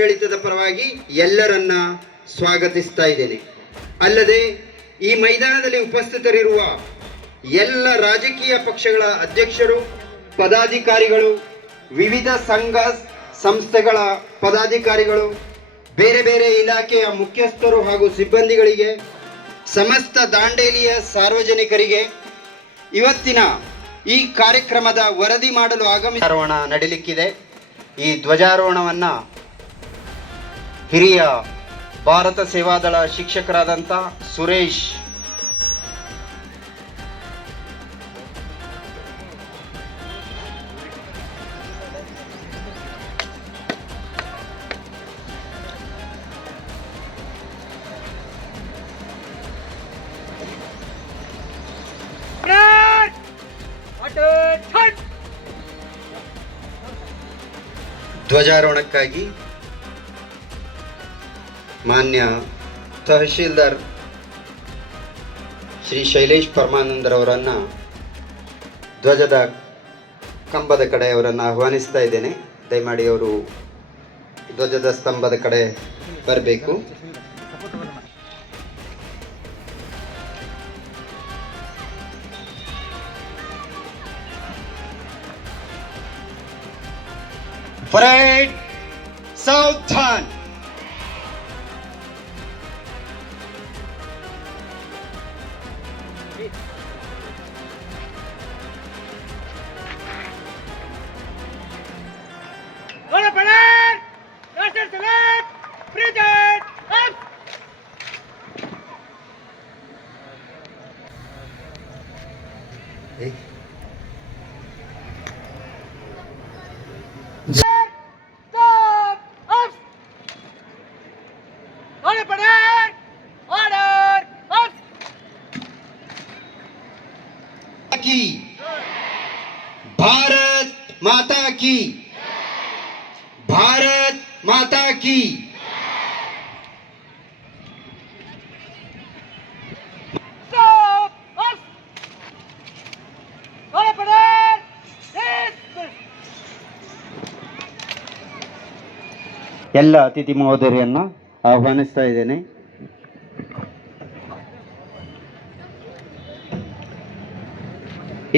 ಜಿಲ್ಲಾಡಳಿತದ ಪರವಾಗಿ ಎಲ್ಲರನ್ನ ಸ್ವಾಗತಿಸ್ತಾ ಇದ್ದೇನೆ. ಅಲ್ಲದೆ ಈ ಮೈದಾನದಲ್ಲಿ ಉಪಸ್ಥಿತರಿರುವ ಎಲ್ಲ ರಾಜಕೀಯ ಪಕ್ಷಗಳ ಅಧ್ಯಕ್ಷರು, ಪದಾಧಿಕಾರಿಗಳು, ವಿವಿಧ ಸಂಘ ಸಂಸ್ಥೆಗಳ ಪದಾಧಿಕಾರಿಗಳು, ಬೇರೆ ಬೇರೆ ಇಲಾಖೆಯ ಮುಖ್ಯಸ್ಥರು ಹಾಗೂ ಸಿಬ್ಬಂದಿಗಳಿಗೆ, ಸಮಸ್ತ ದಾಂಡೇಲಿಯ ಸಾರ್ವಜನಿಕರಿಗೆ ಇವತ್ತಿನ ಈ ಕಾರ್ಯಕ್ರಮದ ವರದಿ ಮಾಡಲು ಧ್ವಜಾರೋಹಣ ನಡೀಲಿಕ್ಕಿದೆ. ಈ ಧ್ವಜಾರೋಹಣವನ್ನು ಹಿರಿಯ ಭಾರತ ಸೇವಾದಳ ಶಿಕ್ಷಕರಾದಂಥ ಸುರೇಶ್ ಧ್ವಜಾರೋಹಣಕ್ಕಾಗಿ ಮಾನ್ಯ ತಹಶೀಲ್ದಾರ್ ಶ್ರೀ ಶೈಲೇಶ್ ಪರಮಾನಂದರವರನ್ನು ಧ್ವಜದ ಕಂಬದ ಕಡೆ ಅವರನ್ನು ಆಹ್ವಾನಿಸ್ತಾ ಇದ್ದೇನೆ. ದಯಮಾಡಿ ಅವರು ಧ್ವಜದ ಸ್ತಂಭದ ಕಡೆ ಬರಬೇಕು. Parade Southern. On a parade! National Salute! Present! Up! Hey. की भारत माता की, भारत माता की. ಎಲ್ಲ ಅತಿಥಿ ಮಹೋದಯರನ್ನು ಆಹ್ವಾನಿಸ್ತಾ ಇದ್ದೇನೆ.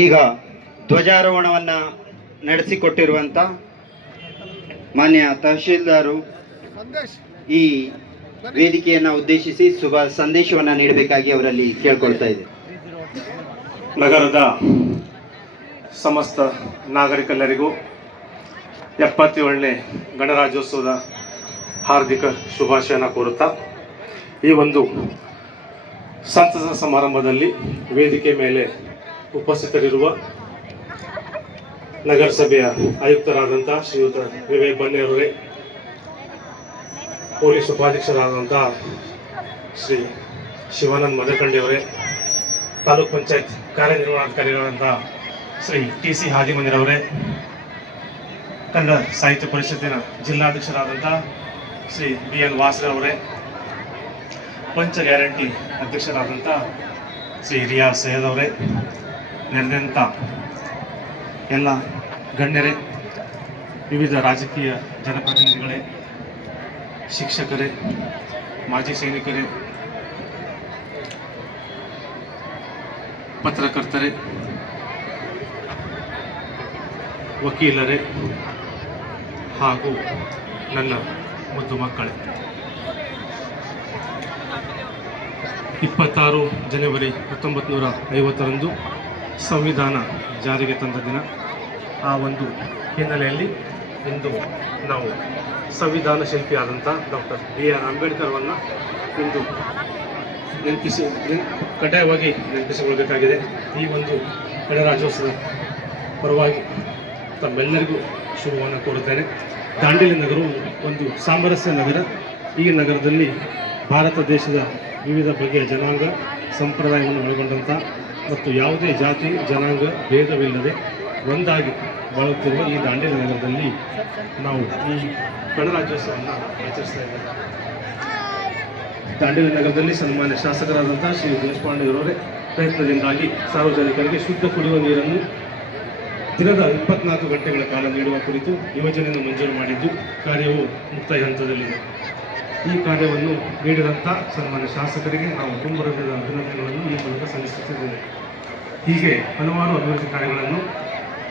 ಈಗ ಧ್ವಜಾರೋಹಣವನ್ನು ನಡೆಸಿಕೊಟ್ಟಿರುವಂಥ ಮಾನ್ಯ ತಹಶೀಲ್ದಾರು ಈ ವೇದಿಕೆಯನ್ನು ಉದ್ದೇಶಿಸಿ ಶುಭ ಸಂದೇಶವನ್ನು ನೀಡಬೇಕಾಗಿ ಅವರಲ್ಲಿ ಕೇಳ್ಕೊಳ್ತಾ ಇದೆ. ನಗರದ ಸಮಸ್ತ ನಾಗರಿಕರೆಲ್ಲರಿಗೂ 77ನೇ ಗಣರಾಜ್ಯೋತ್ಸವದ ಹಾರ್ದಿಕ ಶುಭಾಶಯನ ಕೋರುತ್ತಾ, ಈ ಒಂದು ಸಂತಸ ಸಮಾರಂಭದಲ್ಲಿ ವೇದಿಕೆ ಮೇಲೆ ಉಪಸ್ಥಿತರಿರುವ ನಗರಸಭೆಯ ಆಯುಕ್ತರಾದಂಥ ಶ್ರೀಯುತ ವಿವೇಕ್ ಬನ್ನೇರವರೇ, ಪೊಲೀಸ್ ಉಪಾಧೀಕ್ಷರಾದಂಥ ಶ್ರೀ ಶಿವಾನಂದ್ ಮದಕಂಡಿಯವರೇ, ತಾಲೂಕ್ ಪಂಚಾಯತ್ ಕಾರ್ಯನಿರ್ವಹಣಾಧಿಕಾರಿಗಳಾದಂಥ ಶ್ರೀ ಟಿ ಸಿ ಹಾದಿಮಂದಿರವರೇ, ಕನ್ನಡ ಸಾಹಿತ್ಯ ಪರಿಷತ್ತಿನ ಜಿಲ್ಲಾಧ್ಯಕ್ಷರಾದಂಥ ಶ್ರೀ ಬಿ ಎನ್ ವಾಸರವರೇ, ಪಂಚ ಗ್ಯಾರಂಟಿ ಅಧ್ಯಕ್ಷರಾದಂಥ ಶ್ರೀ ರಿಯಾಜ್ ಸೈಯದ್ ಅವರೇ, ನೆರೆದಂಥ ಎಲ್ಲ ಗಣ್ಯರೇ, ವಿವಿಧ ರಾಜಕೀಯ ಜನಪ್ರತಿನಿಧಿಗಳೇ, ಶಿಕ್ಷಕರೇ, ಮಾಜಿ ಸೈನಿಕರೇ, ಪತ್ರಕರ್ತರೇ, ವಕೀಲರೇ ಹಾಗೂ ನನ್ನ ಮುದ್ದು ಮಕ್ಕಳೇ, 26 ಜನವರಿ 1950ರಂದು ಸಂವಿಧಾನ ಜಾರಿಗೆ ತಂದ ದಿನ. ಆ ಒಂದು ಹಿನ್ನೆಲೆಯಲ್ಲಿ ಇಂದು ನಾವು ಸಂವಿಧಾನ ಶಿಲ್ಪಿಯಾದಂಥ ಡಾಕ್ಟರ್ ಬಿ ಆರ್ ಅಂಬೇಡ್ಕರ್ ಅವರನ್ನು ಇಂದು ಕಡ್ಡಾಯವಾಗಿ ನೆನಪಿಸಿಕೊಳ್ಳಬೇಕಾಗಿದೆ. ಈ ಒಂದು ಗಣರಾಜ್ಯೋತ್ಸವದ ಪರವಾಗಿ ತಮ್ಮೆಲ್ಲರಿಗೂ ಶುಭವನ್ನು ಕೋರುತ್ತೇನೆ. ದಾಂಡೇಲಿ ನಗರವು ಒಂದು ಸಾಮರಸ್ಯ ನಗರ. ಈ ನಗರದಲ್ಲಿ ಭಾರತ ದೇಶದ ವಿವಿಧ ಬಗೆಯ ಜನಾಂಗ ಸಂಪ್ರದಾಯವನ್ನು ಒಳಗೊಂಡಂಥ ಮತ್ತು ಯಾವುದೇ ಜಾತಿ ಜನಾಂಗ ಭೇದವಿಲ್ಲದೆ ಒಂದಾಗಿ ಬಾಳುತ್ತಿರುವ ಈ ದಾಂಡೇಲಿ ನಗರದಲ್ಲಿ ನಾವು ಈ ಗಣರಾಜ್ಯೋತ್ಸವವನ್ನು ಆಚರಿಸ್ತಾ ಇದ್ದೇವೆ. ದಾಂಡೇಲಿ ನಗರದಲ್ಲಿ ಸನ್ಮಾನ್ಯ ಶಾಸಕರಾದಂಥ ಶ್ರೀ ದೇಶಪಾಂಡೆ ಅವರವರೇ ಪ್ರಯತ್ನದಿಂದಾಗಿ ಸಾರ್ವಜನಿಕರಿಗೆ ಶುದ್ಧ ಕುಡಿಯುವ ನೀರನ್ನು ದಿನದ 24 ಗಂಟೆಗಳ ಕಾಲ ನೀಡುವ ಕುರಿತು ಯೋಜನೆಯನ್ನು ಮಂಜೂರು ಮಾಡಿದ್ದು ಕಾರ್ಯವು ಮುಕ್ತಾಯ ಹಂತದಲ್ಲಿದೆ. ಈ ಕಾರ್ಯವನ್ನು ನೀಡಿದಂಥ ಸನ್ಮಾನ್ಯ ಶಾಸಕರಿಗೆ ನಾವು ತುಂಬ ಹೃದಯದ ಅಭಿನಂದನೆಗಳನ್ನು ಈ ಮೂಲಕ ಸಲ್ಲಿಸುತ್ತಿದ್ದೇವೆ. ಹೀಗೆ ಹಲವಾರು ಅಭಿವೃದ್ಧಿ ಕಾರ್ಯಗಳನ್ನು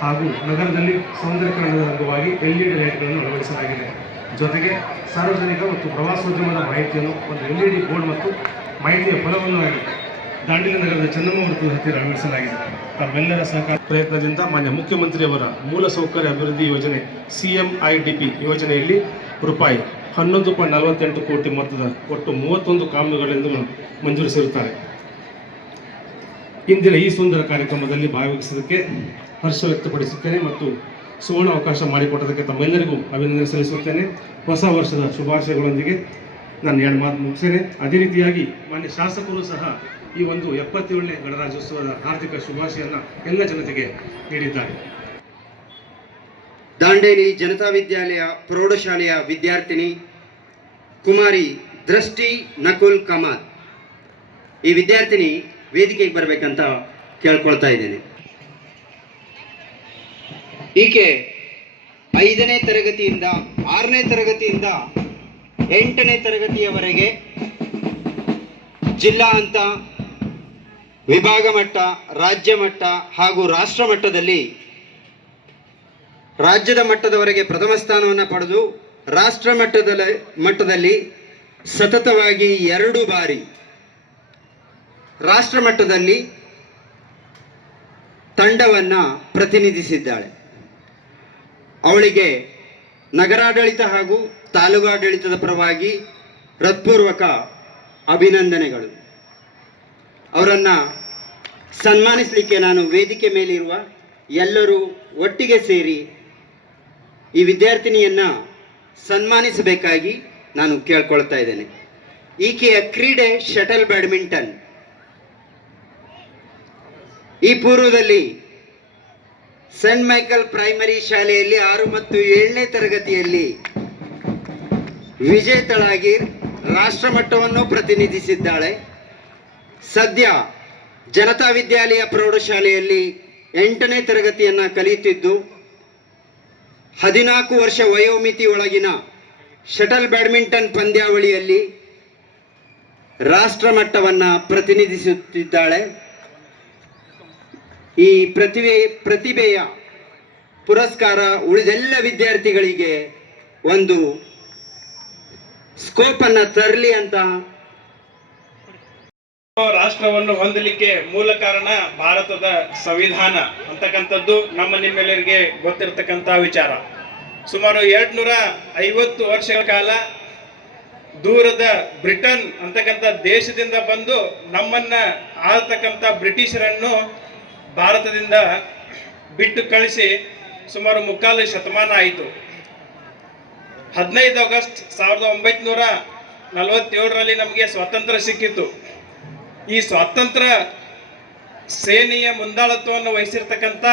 ಹಾಗೂ ನಗರದಲ್ಲಿ ಸೌಂದರ್ಯೀಕರಣದ ಅಂಗವಾಗಿ LED ಲೈಟ್ಗಳನ್ನು ಅಳವಡಿಸಲಾಗಿದೆ. ಜೊತೆಗೆ ಸಾರ್ವಜನಿಕ ಮತ್ತು ಪ್ರವಾಸೋದ್ಯಮದ ಮಾಹಿತಿಯನ್ನು ಒಂದು LED ಬೋರ್ಡ್ ಮತ್ತು ಮಾಹಿತಿಯ ಫಲವನ್ನು ಆಗಿ ದಾಂಡೇಲಿ ನಗರದ ಚೆನ್ನಮ್ಮ ವೃತ್ತದ ಹತ್ತಿರ ಅಳವಡಿಸಲಾಗಿದೆ. ತಮ್ಮೆಲ್ಲರ ಸಹಕಾರ ಪ್ರಯತ್ನದಿಂದ ಮಾನ್ಯ ಮುಖ್ಯಮಂತ್ರಿಯವರ ಮೂಲಸೌಕರ್ಯ ಅಭಿವೃದ್ಧಿ ಯೋಜನೆ CMIDP ಯೋಜನೆಯಲ್ಲಿ ರೂಪಾಯಿ 11.48 ಕೋಟಿ ಮೊತ್ತದ ಒಟ್ಟು 31 ಕಾಮಗಾರಿಗಳನ್ನು ಮಂಜೂರಿಸಿರುತ್ತಾರೆ. ಇಂದಿನ ಈ ಸುಂದರ ಕಾರ್ಯಕ್ರಮದಲ್ಲಿ ಭಾಗವಹಿಸೋದಕ್ಕೆ ಹರ್ಷ ವ್ಯಕ್ತಪಡಿಸುತ್ತೇನೆ ಮತ್ತು ಸುವರ್ಣ ಅವಕಾಶ ಮಾಡಿಕೊಟ್ಟದಕ್ಕೆ ತಮ್ಮೆಲ್ಲರಿಗೂ ಅಭಿನಂದನೆ ಸಲ್ಲಿಸುತ್ತೇನೆ. ಹೊಸ ವರ್ಷದ ಶುಭಾಶಯಗಳೊಂದಿಗೆ ನಾನು 2 ಮಾತು ಮುಗಿಸ್ತೇನೆ. ಅದೇ ರೀತಿಯಾಗಿ ಮಾನ್ಯ ಶಾಸಕರು ಸಹ ಈ ಒಂದು 77ನೇ ಗಣರಾಜ್ಯೋತ್ಸವದ ಹಾರ್ದಿಕ ಶುಭಾಶಯವನ್ನು ಎಲ್ಲ ಜನತೆಗೆ ನೀಡಿದ್ದಾರೆ. ದಾಂಡೇಲಿ ಜನತಾ ವಿದ್ಯಾಲಯ ಪ್ರೌಢಶಾಲೆಯ ವಿದ್ಯಾರ್ಥಿನಿ ಕುಮಾರಿ ದೃಷ್ಟಿ ನಕುಲ್ ಕಮಾಲ್, ಈ ವಿದ್ಯಾರ್ಥಿನಿ ವೇದಿಕೆಗೆ ಬರಬೇಕಂತ ಕೇಳ್ಕೊಳ್ತಾ ಇದ್ದೇನೆ. ಈಕೆ 5ನೇ ತರಗತಿಯಿಂದ 6ನೇ ತರಗತಿಯಿಂದ 8ನೇ ತರಗತಿಯವರೆಗೆ ಜಿಲ್ಲಾ ಹಂತ, ವಿಭಾಗ ಮಟ್ಟ, ರಾಜ್ಯ ಮಟ್ಟ ಹಾಗೂ ರಾಷ್ಟ್ರ ಮಟ್ಟದಲ್ಲಿ ರಾಜ್ಯದ ಮಟ್ಟದವರೆಗೆ ಪ್ರಥಮ ಸ್ಥಾನವನ್ನು ಪಡೆದು ರಾಷ್ಟ್ರ ಮಟ್ಟದಲ್ಲಿ ಸತತವಾಗಿ 2 ಬಾರಿ ರಾಷ್ಟ್ರ ಮಟ್ಟದಲ್ಲಿ ತಂಡವನ್ನು ಪ್ರತಿನಿಧಿಸಿದ್ದಾಳೆ. ಅವಳಿಗೆ ನಗರಾಡಳಿತ ಹಾಗೂ ತಾಲೂಕಾಡಳಿತದ ಪರವಾಗಿ ಹೃತ್ಪೂರ್ವಕ ಅಭಿನಂದನೆಗಳು. ಅವರನ್ನು ಸನ್ಮಾನಿಸಲಿಕ್ಕೆ ನಾನು ವೇದಿಕೆ ಮೇಲಿರುವ ಎಲ್ಲರೂ ಒಟ್ಟಿಗೆ ಸೇರಿ ಈ ವಿದ್ಯಾರ್ಥಿನಿಯನ್ನು ಸನ್ಮಾನಿಸಬೇಕಾಗಿ ನಾನು ಕೇಳ್ಕೊಳ್ತಾ ಇದ್ದೇನೆ. ಈಕೆಯ ಕ್ರೀಡೆ ಶಟಲ್ ಬ್ಯಾಡ್ಮಿಂಟನ್. ಈ ಪೂರ್ವದಲ್ಲಿ ಸೆಂಟ್ ಮೈಕಲ್ ಪ್ರೈಮರಿ ಶಾಲೆಯಲ್ಲಿ 6 ಮತ್ತು 7ನೇ ತರಗತಿಯಲ್ಲಿ ವಿಜೇತಳಾಗಿ ರಾಷ್ಟ್ರ ಮಟ್ಟವನ್ನು ಪ್ರತಿನಿಧಿಸಿದ್ದಾಳೆ. ಸದ್ಯ ಜನತಾ ವಿದ್ಯಾಲಯ ಪ್ರೌಢಶಾಲೆಯಲ್ಲಿ 8ನೇ ತರಗತಿಯನ್ನು ಕಲಿಯುತ್ತಿದ್ದು 14 ವರ್ಷ ವಯೋಮಿತಿ ಒಳಗಿನ ಶಟಲ್ ಬ್ಯಾಡ್ಮಿಂಟನ್ ಪಂದ್ಯಾವಳಿಯಲ್ಲಿ ರಾಷ್ಟ್ರ ಮಟ್ಟವನ್ನು ಪ್ರತಿನಿಧಿಸುತ್ತಿದ್ದಾಳೆ. ಈ ಪ್ರತಿಭೆಯ ಪುರಸ್ಕಾರ ಉಳಿದೆಲ್ಲ ವಿದ್ಯಾರ್ಥಿಗಳಿಗೆ ಒಂದು ಸ್ಕೋಪ್ ಅನ್ನು ತರಲಿ ಅಂತ. ರಾಷ್ಟ್ರವನ್ನು ಹೊಂದಲಿಕ್ಕೆ ಮೂಲ ಕಾರಣ ಭಾರತದ ಸಂವಿಧಾನ ಅಂತಕ್ಕಂಥದ್ದು ನಮ್ಮ ನಿಮ್ಮೆಲ್ಲರಿಗೆ ಗೊತ್ತಿರತಕ್ಕಂಥ ವಿಚಾರ. ಸುಮಾರು 250 ವರ್ಷಗಳ ಕಾಲ ದೂರದ ಬ್ರಿಟನ್ ಅಂತಕ್ಕಂಥ ದೇಶದಿಂದ ಬಂದು ನಮ್ಮನ್ನ ಆಳ್ತಕ್ಕಂಥ ಬ್ರಿಟಿಷರನ್ನು ಭಾರತದಿಂದ ಬಿಟ್ಟು ಕಳಿಸಿ ಸುಮಾರು 3/4 ಶತಮಾನ ಆಯಿತು. 15 ಆಗಸ್ಟ್ 1947ರಲ್ಲಿ ನಮಗೆ ಸ್ವಾತಂತ್ರ್ಯ ಸಿಕ್ಕಿತ್ತು. ಈ ಸ್ವಾತಂತ್ರ್ಯ ಸೇನೆಯ ಮುಂದಾಳತ್ವವನ್ನು ವಹಿಸಿರ್ತಕ್ಕಂಥ